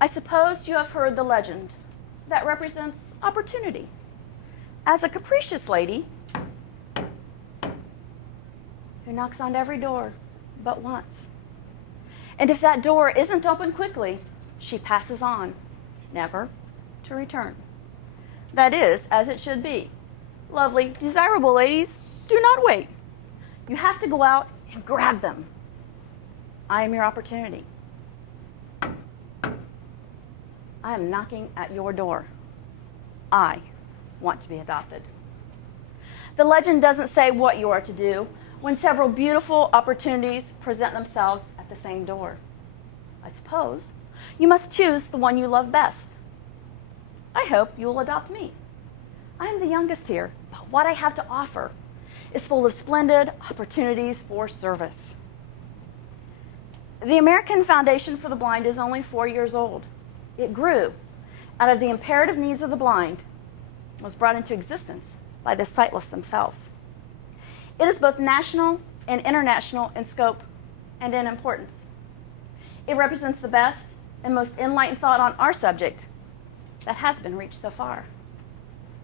I suppose you have heard the legend that represents opportunity as a capricious lady who knocks on every door but once. And if that door isn't opened quickly, she passes on, never to return. That is as it should be. Lovely, desirable ladies, do not wait. You have to go out and grab them. I am your opportunity. I am knocking at your door. I want to be adopted. The legend doesn't say what you are to do when several beautiful opportunities present themselves at the same door. I suppose you must choose the one you love best. I hope you will adopt me. I am the youngest here, but what I have to offer is full of splendid opportunities for service. The American Foundation for the Blind is only 4 years old. It grew out of the imperative needs of the blind and was brought into existence by the sightless themselves. It is both national and international in scope and in importance. It represents the best and most enlightened thought on our subject that has been reached so far.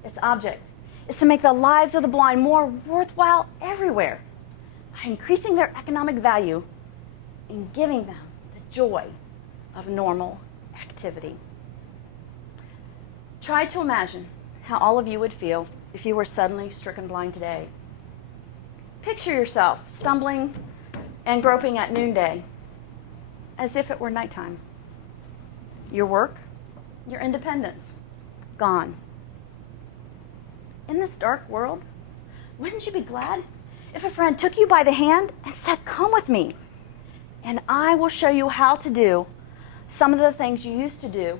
Its object is to make the lives of the blind more worthwhile everywhere by increasing their economic value and giving them the joy of normal activity. Try to imagine how all of you would feel if you were suddenly stricken blind today. Picture yourself stumbling and groping at noonday as if it were nighttime. Your work, your independence, gone. In this dark world, wouldn't you be glad if a friend took you by the hand and said, "Come with me, and I will show you how to do some of the things you used to do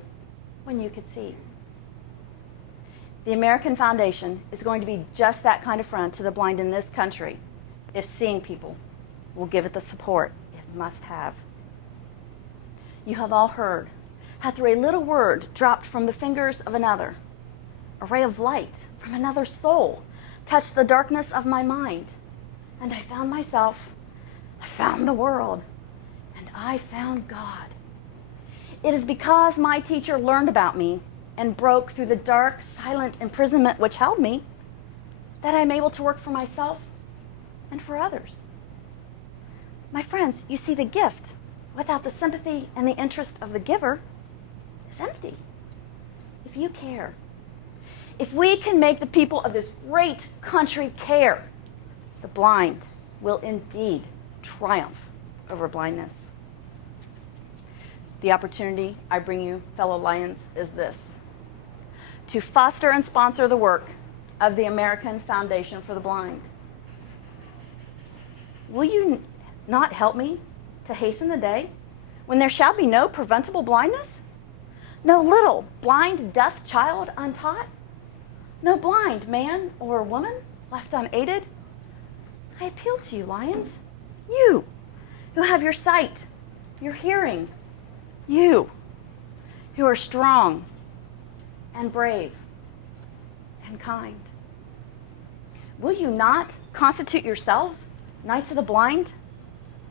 when you could see"? The American Foundation is going to be just that kind of friend to the blind in this country if seeing people will give it the support it must have. You have all heard how through a little word dropped from the fingers of another, a ray of light from another soul touched the darkness of my mind, and I found myself, I found the world, and I found God. It is because my teacher learned about me and broke through the dark, silent imprisonment which held me that I am able to work for myself and for others. My friends, you see, the gift without the sympathy and the interest of the giver is empty. If you care, if we can make the people of this great country care, the blind will indeed triumph over blindness. The opportunity I bring you, fellow Lions, is this: to foster and sponsor the work of the American Foundation for the Blind. Will you not help me to hasten the day when there shall be no preventable blindness? No little blind, deaf child untaught? No blind man or woman left unaided? I appeal to you, Lions, you who have your sight, your hearing, you who are strong and brave and kind. Will you not constitute yourselves Knights of the Blind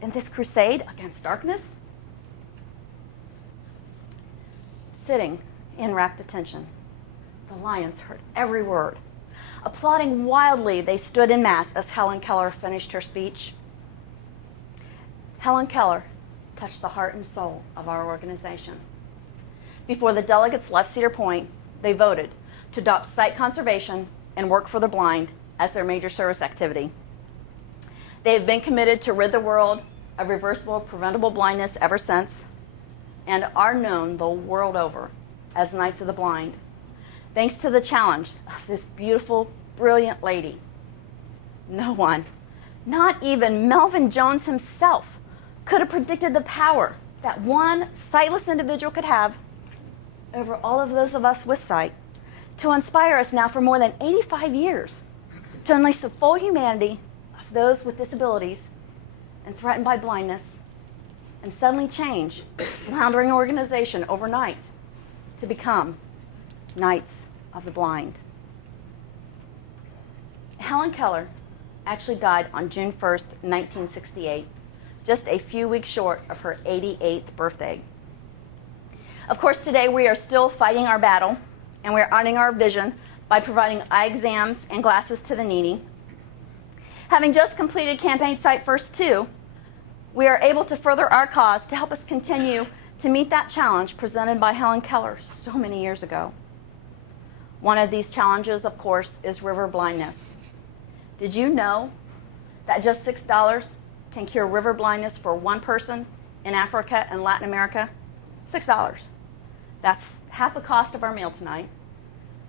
in this crusade against darkness? Sitting in rapt attention, the Lions heard every word. Applauding wildly, they stood in mass as Helen Keller finished her speech. Helen Keller touched the heart and soul of our organization. Before the delegates left Cedar Point, they voted to adopt sight conservation and work for the blind as their major service activity. They have been committed to rid the world of reversible, preventable blindness ever since, and are known the world over as Knights of the Blind, thanks to the challenge of this beautiful, brilliant lady. No one, not even Melvin Jones himself, could have predicted the power that one sightless individual could have over all of those of us with sight to inspire us now for more than 85 years to unleash the full humanity of those with disabilities and threatened by blindness, and suddenly change a floundering organization overnight to become Knights of the Blind. Helen Keller actually died on June 1st, 1968, just a few weeks short of her 88th birthday. Of course, today we are still fighting our battle, and we are honoring our vision by providing eye exams and glasses to the needy. Having just completed Campaign Site First 2, we are able to further our cause to help us continue to meet that challenge presented by Helen Keller so many years ago. One of these challenges, of course, is river blindness. Did you know that just $6 can cure river blindness for one person in Africa and Latin America? $6. That's half the cost of our meal tonight.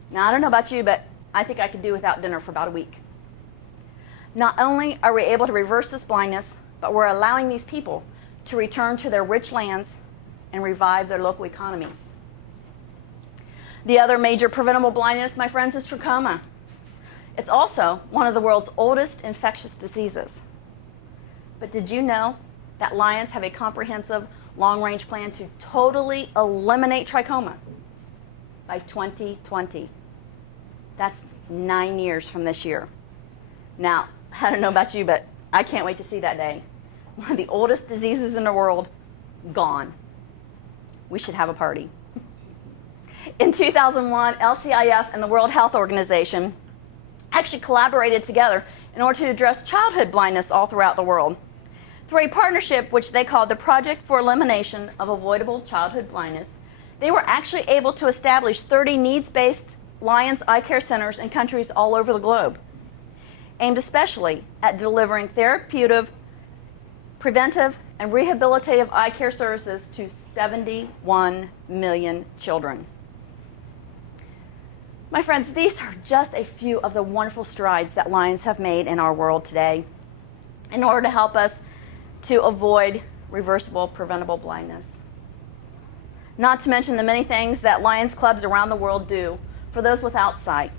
Now, I don't know about you, but I think I could do without dinner for about a week. Not only are we able to reverse this blindness, but we're allowing these people to return to their rich lands and revive their local economies. The other major preventable blindness, my friends, is trachoma. It's also one of the world's oldest infectious diseases. But did you know that Lions have a comprehensive long-range plan to totally eliminate trachoma by 2020? That's 9 years from this year. Now, I don't know about you, but I can't wait to see that day. One of the oldest diseases in the world, gone. We should have a party. In 2001, LCIF and the World Health Organization actually collaborated together in order to address childhood blindness all throughout the world. Through a partnership which they called the Project for Elimination of Avoidable Childhood Blindness, they were actually able to establish 30 needs-based Lions eye care centers in countries all over the globe, aimed especially at delivering therapeutic, preventive, and rehabilitative eye care services to 71 million children. My friends, these are just a few of the wonderful strides that Lions have made in our world today in order to help us to avoid reversible, preventable blindness. Not to mention the many things that Lions clubs around the world do for those without sight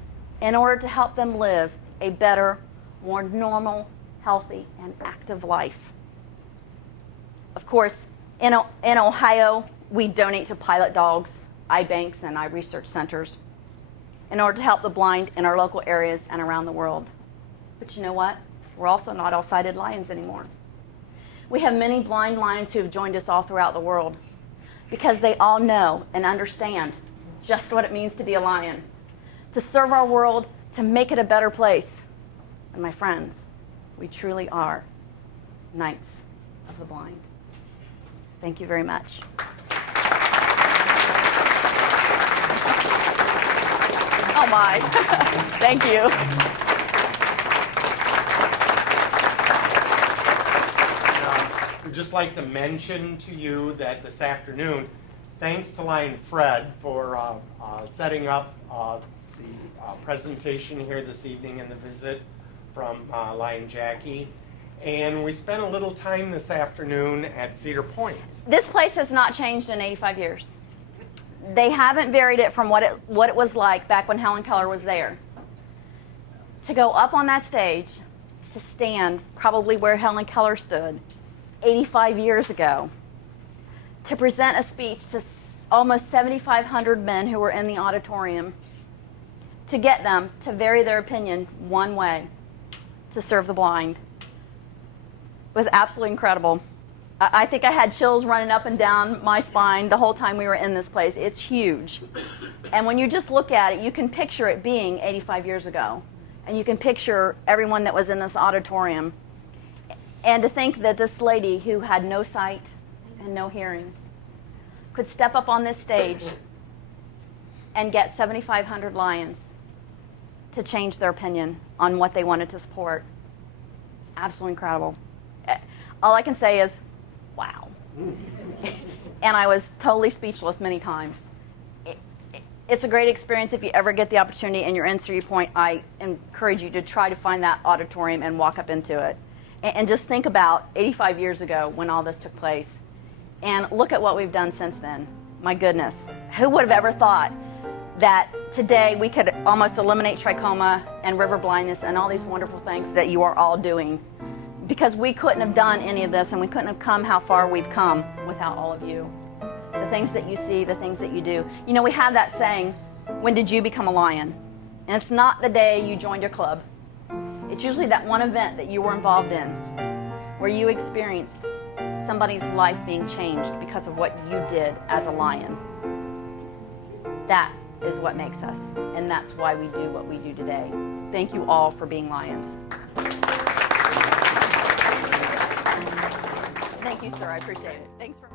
in order to help them live a better, more normal, healthy, and active life. Of course, in Ohio, we donate to pilot dogs, eye banks, and eye research centers in order to help the blind in our local areas and around the world. But you know what? We're also not all sighted Lions anymore. We have many blind Lions who have joined us all throughout the world because they all know and understand just what it means to be a Lion, to serve our world, to make it a better place. And my friends, we truly are Knights of the Blind. Thank you very much. Oh my, thank you. I'd just like to mention to you that this afternoon, thanks to Lion Fred for setting up the presentation here this evening and the visit from Lion Jackie. And we spent a little time this afternoon at Cedar Point. This place has not changed in 85 years. They haven't varied it from what it was like back when Helen Keller was there. To go up on that stage, to stand probably where Helen Keller stood 85 years ago, to present a speech to almost 7,500 men who were in the auditorium, to get them to vary their opinion one way, to serve the blind, was absolutely incredible. I think I had chills running up and down my spine the whole time we were in this place. It's huge. And when you just look at it, you can picture it being 85 years ago. And you can picture everyone that was in this auditorium. And to think that this lady who had no sight and no hearing could step up on this stage and get 7,500 Lions to change their opinion on what they wanted to support. It's absolutely incredible. All I can say is, wow. And I was totally speechless many times. It's a great experience. If you ever get the opportunity and you're in Cedar Point, I encourage you to try to find that auditorium and walk up into it. And just think about 85 years ago when all this took place. And look at what we've done since then. My goodness. Who would have ever thought that today we could almost eliminate trachoma and river blindness and all these wonderful things that you are all doing? Because we couldn't have done any of this and we couldn't have come how far we've come without all of you. The things that you see, the things that you do. You know, we have that saying, when did you become a Lion? And it's not the day you joined your club. It's usually that one event that you were involved in where you experienced somebody's life being changed because of what you did as a lion. That is what makes us, and that's why we do what we do today. Thank you all for being lions. Thank you, sir. I appreciate it. Thanks for...